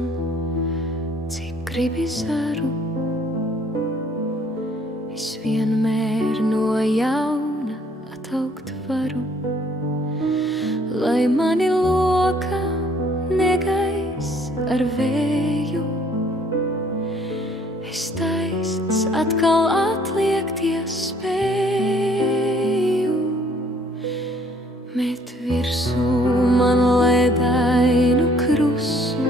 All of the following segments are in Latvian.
man, cik gribi zaru. Es vienmēr no jauna ataugt varu, lai mani loka negais ar vēju. Es taisns atkal atliekties spēju, met virsū man ledainu krusu.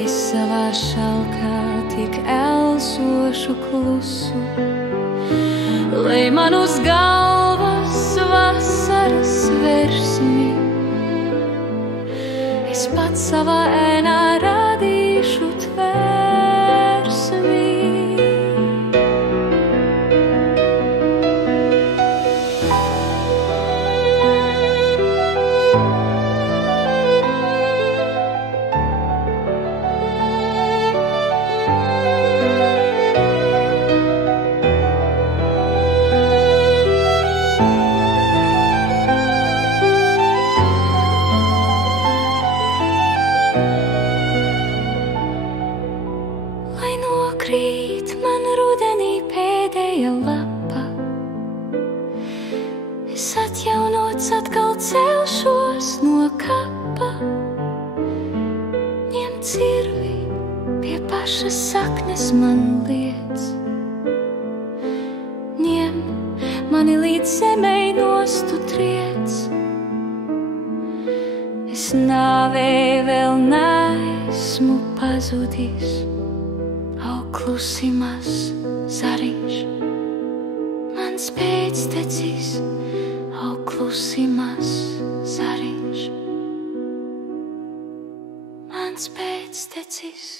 Es savā šalkā tik elsošu klusu, lai man uz galvas vasaras versmi. Es pats savā ēnā radīšu tvērsmi. Krīt man rudenī pēdējā lapa, es atjaunots atkal celšos no kapa. Ņem cirvi, pie pašas saknes man liec, ņem mani līdz zemei nost triec. Es nāvē vēl neesmu pazudis, klusi mazs zariņš, mans pēctecis, klusi mazs zariņš, mans pēctecis.